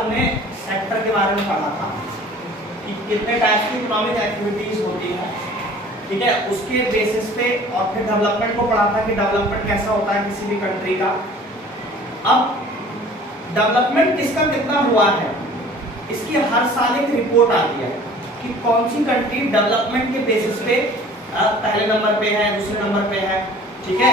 हमने सेक्टर के बारे में पढ़ा था कि कितने टाइप की इकोनॉमिक एक्टिविटीज होती है, ठीक है। उसके बेसिस पे और फिर डेवलपमेंट को पढ़ा था कि डेवलपमेंट कैसा होता है किसी भी कंट्री का। अब डेवलपमेंट किसका कितना हुआ है, इसकी हर साल एक रिपोर्ट आती है कि कौन सी कंट्री डेवलपमेंट के बेसिस पे पहले नंबर पे है, दूसरे नंबर पे है, ठीक है।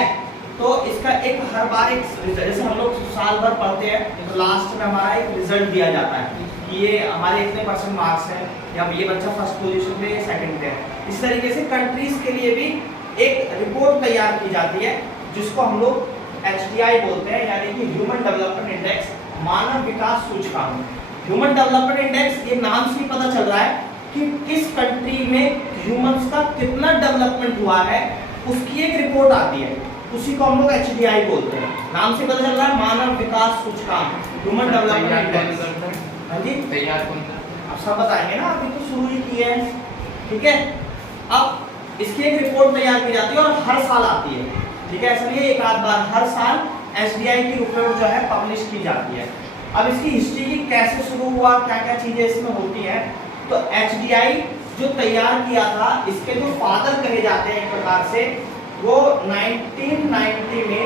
तो इसका एक हर बार एक जैसे हम लोग साल भर पढ़ते हैं तो लास्ट में हमारा एक रिजल्ट दिया जाता है कि ये हमारे इतने परसेंट मार्क्स हैं या ये बच्चा फर्स्ट पोजीशन पे या सेकंड पे है। इस तरीके से कंट्रीज के लिए भी एक रिपोर्ट तैयार की जाती है जिसको हम लोग HDI बोलते हैं, यानी कि ह्यूमन डेवलपमेंट इंडेक्स, मानव विकास सूचकांक। ह्यूमन डेवलपमेंट इंडेक्स, ये नाम से ही पता चल रहा है कि किस कंट्री में ह्यूमंस का कितना डेवलपमेंट हुआ है, उसकी एक रिपोर्ट आती है, उसी को हम लोग HDI बोलते हैं। नाम से पता चल रहा है मानव विकास सूचकांक, ह्यूमन डेवलपमेंट इंडेक्स। हाँ जी, तैयार कौन था? अब सब बताएंगे ना, अभी तो शुरू ही किए हैं, ठीक है। अब इसकी एक रिपोर्ट तैयार की जाती है और हर साल आती है, ठीक है। ऐसा नहीं है एक आध बार, हर साल HDI की रिपोर्ट जो है पब्लिश की जाती है। अब इसकी हिस्ट्री की कैसे शुरू हुआ, क्या क्या चीजें इसमें होती हैं, तो HDI जो तैयार किया था, इसके जो फादर कहे जाते हैं एक प्रकार से, वो 1990 में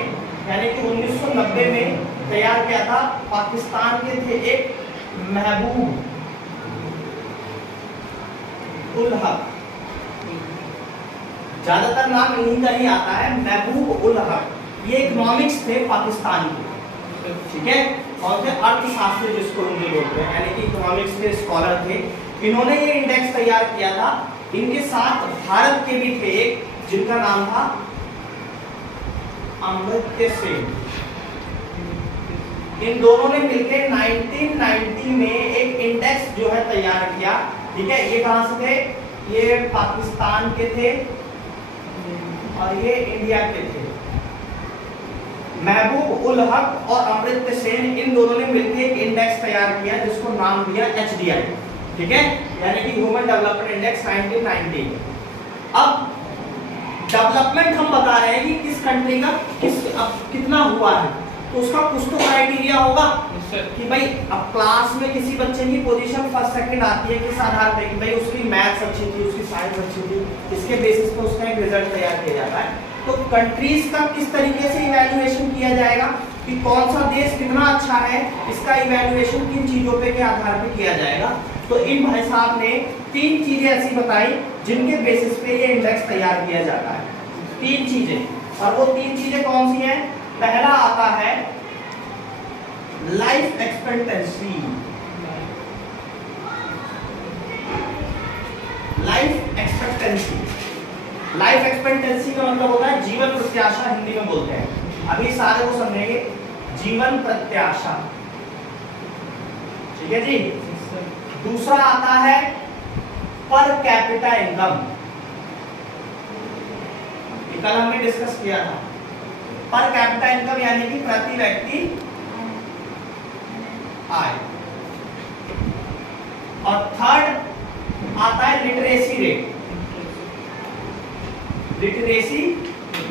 यानी कि 1990 में तैयार किया था। पाकिस्तान के थे एक महबूब उल हक, ज्यादातर नाम इन्हीं का ही आता है, महबूब उल हक। ये इकोनॉमिक्स थे पाकिस्तान के, ठीक है, और थे अर्थशास्त्री जिसको हिंदी बोलते हैं, यानी कि इकोनॉमिक्स के स्कॉलर थे। इन्होंने ये इंडेक्स तैयार किया था। इनके साथ भारत के भी थे एक, जिनका नाम था अमर्त्य सेन। इन दोनों ने मिलकर 1990 में एक इंडेक्स जो है तैयार किया, ठीक है। ये कहां से थे, ये पाकिस्तान के थे और ये इंडिया के थे। महबूब उल हक और अमर्त्य सेन, इन दोनों ने मिलकर एक इंडेक्स तैयार किया जिसको नाम दिया HDI, ठीक है, यानी कि ह्यूमन डेवलपमेंट इंडेक्स 1990। अब डेवलपमेंट हम बता रहे हैं कि किस कंट्री का कितना हुआ है, तो उसका कुछ तो क्राइटेरिया होगा कि भाई अब क्लास में किसी बच्चे की पोजीशन फर्स्ट सेकंड आती है किस आधार पे, कि भाई उसकी मैथ्स अच्छी थी, उसकी साइंस अच्छी थी, इसके बेसिस पे उसका एक रिजल्ट तैयार किया जाता है। तो कंट्रीज का किस तरीके से इवैल्यूएशन किया जाएगा कि कौन सा देश कितना अच्छा है, इसका इवैल्यूएशन किन चीजों पे के आधार पे किया जाएगा। तो इन भाई साहब ने 3 चीजें ऐसी बताई जिनके बेसिस पे ये इंडेक्स तैयार किया जाता है। 3 चीजें, और वो 3 चीजें कौन सी हैं? पहला आता है life expectancy. Life expectancy, life expectancy का मतलब होता है जीवन प्रत्याशा, हिंदी में बोलते हैं। अभी सारे को समझेंगे, जीवन प्रत्याशा, ठीक है जी। दूसरा आता है पर कैपिटा इनकम, कल हमने डिस्कस किया था। पर कैपिटा इनकम यानी कि प्रति व्यक्ति आय। और थर्ड आता है लिटरेसी रेट, लिटरेसी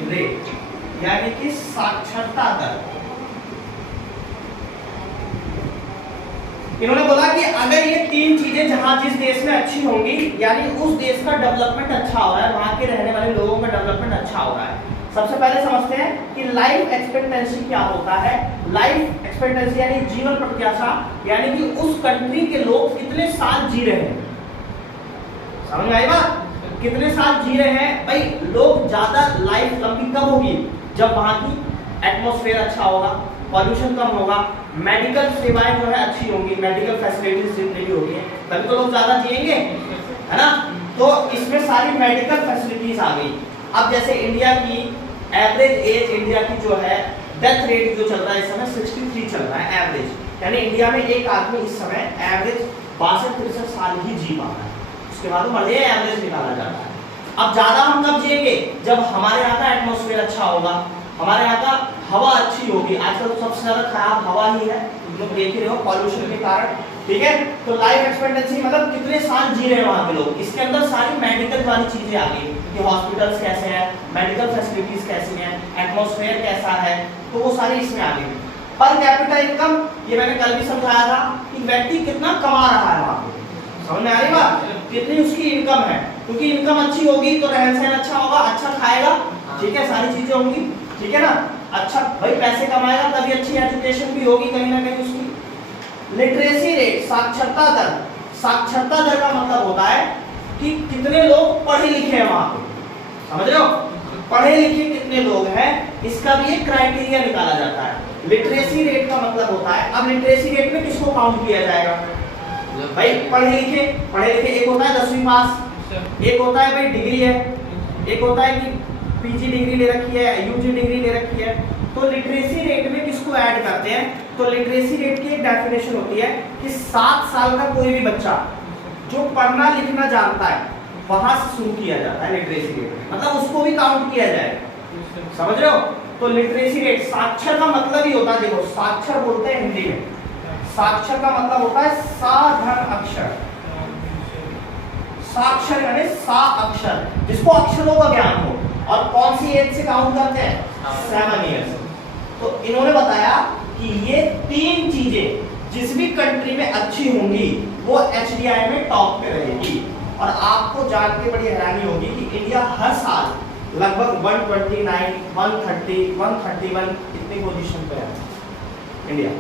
रेट यानी कि साक्षरता दर। इन्होंने बोला कि अगर ये 3 चीजें जहां जिस देश में अच्छी होंगी, यानी उस देश का डेवलपमेंट अच्छा हो रहा है, वहां के रहने वाले लोगों का डेवलपमेंट अच्छा हो रहा है। सबसे पहले समझते हैं कि लाइफ एक्सपेक्टेंसी क्या होता है। लाइफ एक्सपेक्टेंसी यानी जीवन प्रत्याशा, यानी कि उस कंट्री के लोग कितने साल जी रहे हैं। समझ में आई बात? कितने साल जी रहे हैं भाई। लोग ज्यादा लाइफ लंबी कब होगी, जब वहां की एटमॉस्फेयर अच्छा होगा, पॉल्यूशन कम होगा, मेडिकल सेवाएं जो है अच्छी होंगी, मेडिकल फैसिलिटीज जितनी भी होगी, तभी तो लोग ज्यादा जिएंगे, है ना। तो इसमें सारी मेडिकल फैसिलिटीज आ गई। अब जैसे इंडिया की एवरेज एज, इंडिया की जो है डेथ रेट जो चल रहा है इस समय 63 चल रहा है एवरेज, यानी इंडिया में एक आदमी इस समय एवरेज 62-63 साल ही जी पा रहा है, उसके बाद मर जाए, एवरेज निकाला जाता है। अब ज्यादा हम कब जिएंगे, जब हमारे यहाँ का एटमॉस्फेयर अच्छा होगा, हमारे यहाँ का हवा अच्छी होगी। आजकल तो सबसे ज्यादा खराब हवा ही है, लोग देख ही रहे हो पॉल्यूशन के कारण, ठीक है। तो लाइफ एक्सपेक्टेंसी मतलब कितने साल जी रहे हैं वहां पे लोग। इसके अंदर सारी मेडिकल वाली चीजें आ गई कि हॉस्पिटल्स कैसे हैं, मेडिकल फैसिलिटीज कैसी हैं, एटमॉस्फेयर कैसा है, तो वो सारी इसमें आ गई। पर कैपिटा इनकम, ये मैंने कल भी समझाया था कि व्यक्ति कितना कमा रहा है वहां पे, समझ में आ रही बात, कितनी उसकी इनकम है, क्योंकि इनकम अच्छी होगी तो रहन सहन अच्छा होगा, अच्छा खाएगा, ठीक है, सारी चीजें होंगी, ठीक है ना, अच्छा भाई पैसे कमाएगा तभी अच्छी एजुकेशन भी होगी कहीं ना कहीं उसकी। लिटरेसी रेट, साक्षरता दर, साक्षरता दर का मतलब होता है कि कितने लोग पढ़े लिखे हैं वहां पे, समझ रहे हो, पढ़े लिखे कितने लोग हैं, इसका भी एक क्राइटेरिया निकाला जाता है। लिटरेसी रेट का मतलब होता है, अब लिटरेसी रेट में किसको काउंट किया जाएगा भाई, पढ़े लिखे, पढ़े लिखे एक होता है 10वीं पास, एक होता है भाई डिग्री है, एक होता है कि पीजी डिग्री ले रखी है, यूजी डिग्री ले रखी है। तो लिटरेसी रेट में किसको ऐड करते हैं, तो लिटरेसी रेट की एक डेफिनेशन होती है कि 7 साल का कोई भी बच्चा जो पढ़ना लिखना जानता है वहां से शुरू किया जाता है लिटरेसी रेट, मतलब उसको भी काउंट किया जाएगा, समझ रहे हो। तो लिटरेसी रेट, साक्षर का मतलब ही होता है, देखो साक्षर बोलते हैं हिंदी में, साक्षर का मतलब होता है साधन अक्षर, साक्षर यानी सा अक्षर, जिसको अक्षरों का ज्ञान हो, और कौन सी एज से काउंट करते हैं, 7 ईयर्स। तो इन्होंने बताया कि ये 3 चीजें जिस भी कंट्री में अच्छी होंगी वो एचडीआई में टॉप पे रहेगी। और आपको जान के बड़ी हैरानी होगी कि इंडिया हर साल लगभग 129, 130, 131 इतनी पोजीशन पे है इंडिया,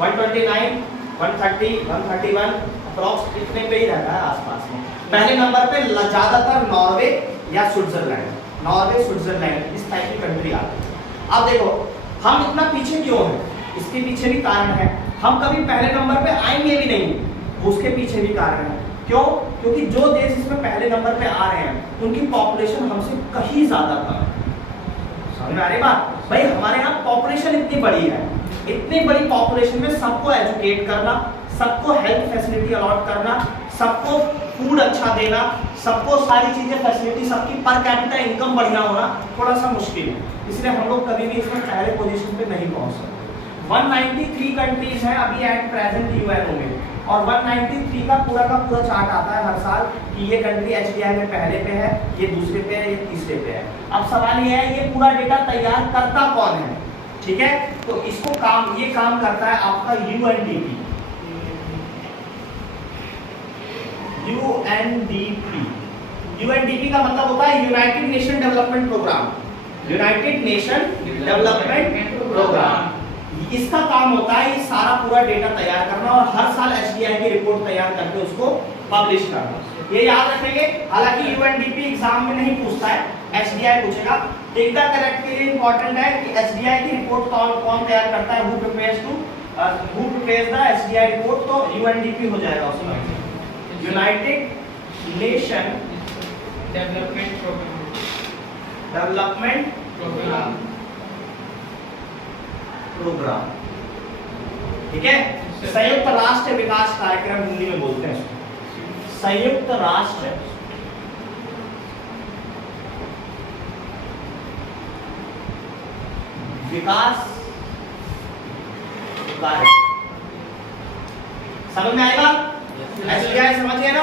129, 130, 131 अप्रॉक्स इतने पे ही रहता है आसपास में। पहले नंबर पे ज्यादातर नॉर्वे या स्विट्जरलैंड, नॉर्वे स्विट्जरलैंड इस टाइप की कंट्री आती है। अब देखो हम इतना पीछे क्यों हैं, इसके पीछे भी कारण है, हम कभी पहले नंबर पे आएंगे भी नहीं, उसके पीछे भी कारण है। क्यों? क्योंकि जो देश इसमें पहले नंबर पे आ रहे हैं उनकी पॉपुलेशन हमसे कहीं ज्यादा कम है, समझ में आ रही बात भाई, हमारे यहाँ पॉपुलेशन इतनी बड़ी है, इतनी बड़ी पॉपुलेशन में सबको एजुकेट करना, सबको हेल्थ फैसिलिटी अलॉट करना, सबको फूड अच्छा देना, सबको सारी चीजें फैसिलिटी, सबकी पर कैपिटा इनकम बढ़िया होना थोड़ा सा मुश्किल है, इसलिए हम लोग कभी भी इसमें पहले पोजीशन पे नहीं पहुंच सकते। 193 कंट्रीज हैं अभी एट प्रेजेंट यूएनओ में, और 193 का पूरा चार्ट आता है हर साल कि ये कंट्री एचडीआई में पहले पे है, ये दूसरे पे है, ये तीसरे पे है। अब सवाल ये है ये पूरा डेटा तैयार करता कौन है, ठीक है, तो इसको ये काम करता है आपका यूएनडीपी। यूएनडीपी का मतलब होता है United Nation development programme, United Nation development programme. इसका काम होता है ये सारा पूरा डेटा तैयार करना और हर साल एचडीआई की रिपोर्ट तैयार करके उसको पब्लिश करना। ये याद रखेंगे, हालांकि यूएनडीपी एग्जाम में नहीं पूछता है, एचडीआई पूछेगा। टेक द करेक्ट के लिए इंपॉर्टेंट है कि एचडीआई की रिपोर्ट कौन तैयार करता है, who prepares the HDI report, तो यूएनडीपी हो जाएगा उसमें, यूनाइटेड नेशन डेवलपमेंट प्रोग्राम, ठीक है। संयुक्त राष्ट्र विकास कार्यक्रम हिंदी में बोलते हैं, संयुक्त राष्ट्र विकास कार्यक्रम, समझ में आएगा। एसडीआई समझिए ना,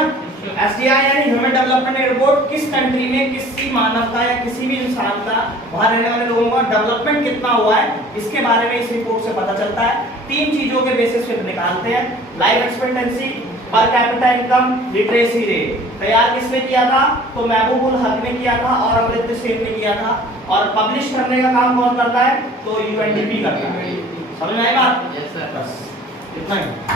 एसडीआई यानी ह्यूमन डेवलपमेंट रिपोर्ट, किस कंट्री में किसी मानव का या किसी भी इंसान का, वहां रहने वाले लोगों का डेवलपमेंट कितना हुआ है, इसके बारे में इस रिपोर्ट से पता चलता है। 3 चीजों के बेसिस पे निकालते हैं, life expectancy, per capita income, literacy rate. तैयार किसने किया था, तो महबूबुल हक ने किया था और अमृत सेन ने किया था, और पब्लिश करने का काम कौन करता है, तो यूएनडीपी करता है। समझ में आई बात? बस इतना ही।